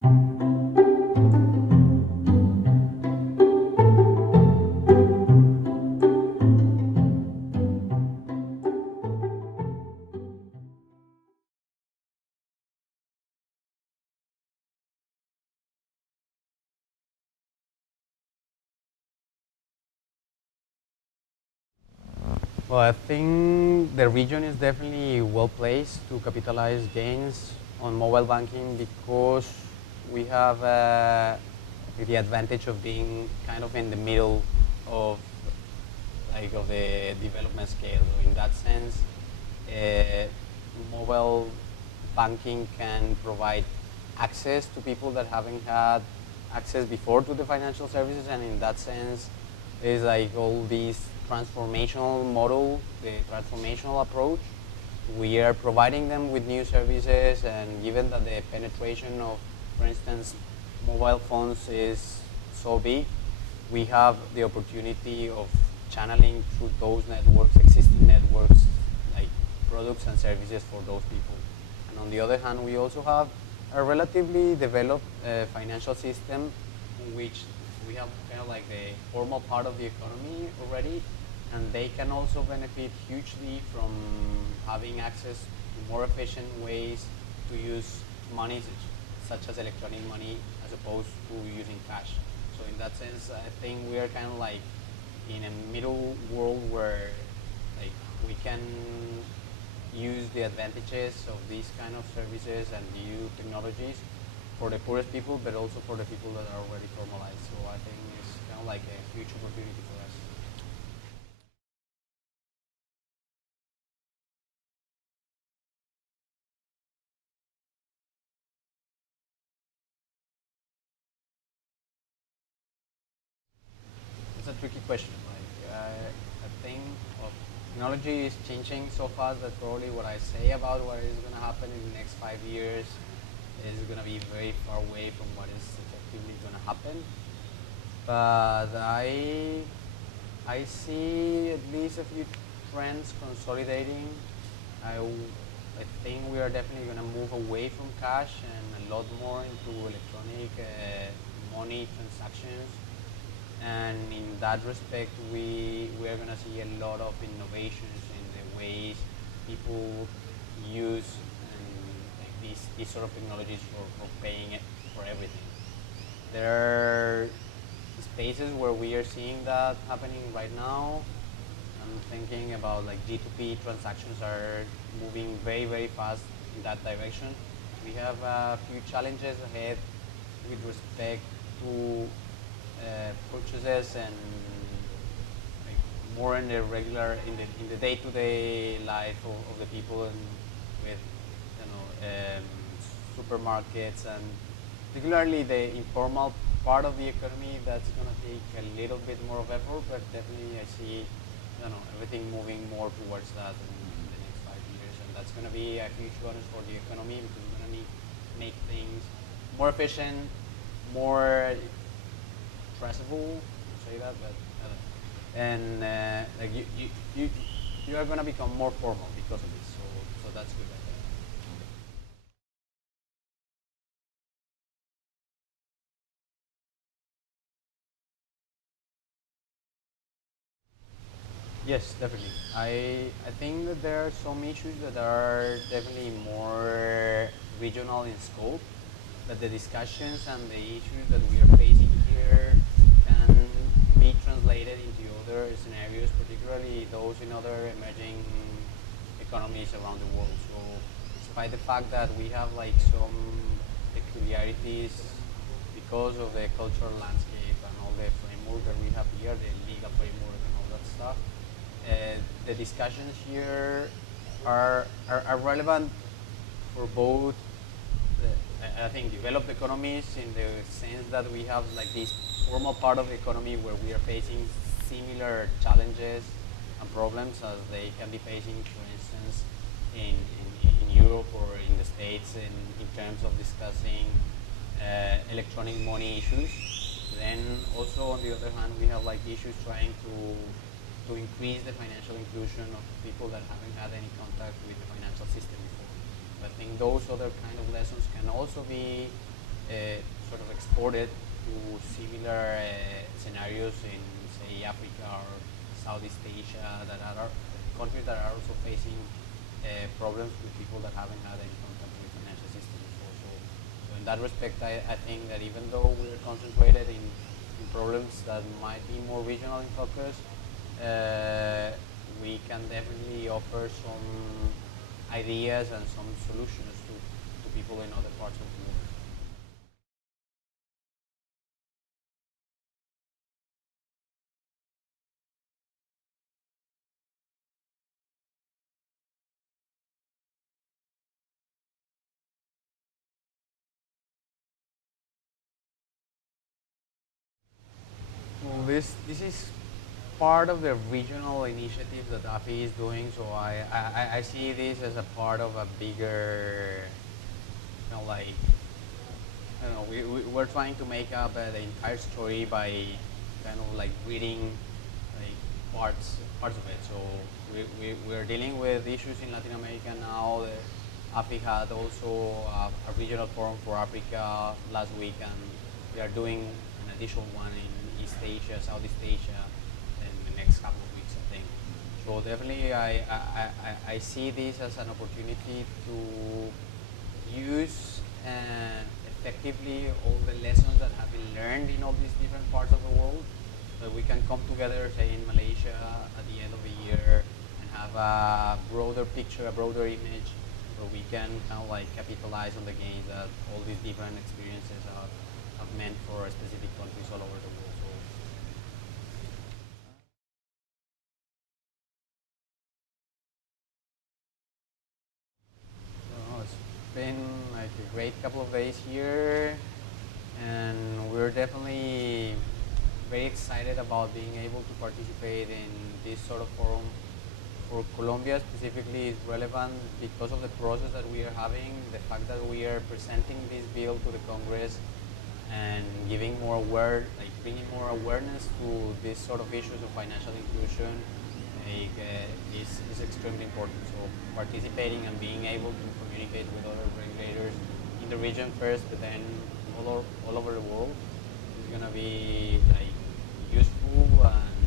Well, I think the region is definitely well placed to capitalize gains on mobile banking because we have the advantage of being kind of in the middle of of the development scale. So in that sense, uh, mobile banking can provide access to people that haven't had access before to the financial services, and in that sense, is like all these transformational model, the transformational approach. We are providing them with new services, and given that the penetration of, for instance, mobile phones is so big, we have the opportunity of channeling through those networks, existing networks, like products and services for those people. And on the other hand, we also have a relatively developed financial system in which we have kind of like the formal part of the economy already, and they can also benefit hugely from having access to more efficient ways to use money, such as electronic money, as opposed to using cash. So in that sense, I think we are kind of like in a middle world where like we can use the advantages of these kind of services and new technologies for the poorest people, but also for the people that are already formalized. So I think it's kind of like a huge opportunity for us. It's a tricky question. I think of technology is changing so fast that probably what I say about what is going to happen in the next 5 years is going to be very far away from what is effectively going to happen. But I see at least a few trends consolidating. I think we are definitely going to move away from cash and a lot more into electronic money transactions. And in that respect, we are going to see a lot of innovations in the ways people use and like these sort of technologies for paying it for everything. There are spaces where we are seeing that happening right now. I'm thinking about like G2P transactions are moving very, very fast in that direction. We have a few challenges ahead with respect to purchases and like more in the regular in the day-to-day life of the people and with supermarkets and particularly the informal part of the economy. That's going to take a little bit more of effort, but definitely I see everything moving more towards that in the next 5 years, and that's going to be a huge bonus for the economy because we're going to need to make things more efficient, more traceable, say that, but and like you are going to become more formal because of this. So that's good. I think. Yes, definitely. I think that there are some issues that are definitely more regional in scope, that the discussions and the issues that we are facing here can be translated into other scenarios, particularly those in other emerging economies around the world. So despite the fact that we have like some peculiarities because of the cultural landscape and all the framework that we have here, the legal framework and all that stuff, the discussions here are relevant for both I think developed economies in the sense that we have like this formal part of the economy where we are facing similar challenges and problems as they can be facing, for instance, in Europe or in the States in terms of discussing electronic money issues. Then also on the other hand, we have like issues trying to increase the financial inclusion of people that haven't had any contact with the financial system before. I think those other kind of lessons can also be exported to similar scenarios in, say, Africa or Southeast Asia, that are countries that are also facing problems with people that haven't had any contact with financial systems before. So in that respect, I think that even though we're concentrated in problems that might be more regional in focus, we can definitely offer some ideas and some solutions to people in other parts of the world. Well, this is part of the regional initiative that AFI is doing. So I see this as a part of a bigger, like, I don't know, we're trying to make up the entire story by kind of like reading like parts of it. So we're dealing with issues in Latin America now. AFI had also a regional forum for Africa last week, and we are doing an additional one in East Asia, Southeast Asia, in the next couple of weeks, I think. So definitely, I see this as an opportunity to use effectively all the lessons that have been learned in all these different parts of the world, that we can come together, say in Malaysia at the end of the year, and have a broader picture, a broader image, where we can kind of like capitalize on the gains that all these different experiences have meant for specific countries all over the world. So it's been like a great couple of days here, and we're definitely very excited about being able to participate in this sort of forum. For Colombia specifically is relevant because of the process that we are having, the fact that we are presenting this bill to the Congress and giving more like bringing more awareness to these sort of issues of financial inclusion, like, is extremely important. So participating and being able to communicate with other regulators in the region first, but then all over the world is going to be like useful and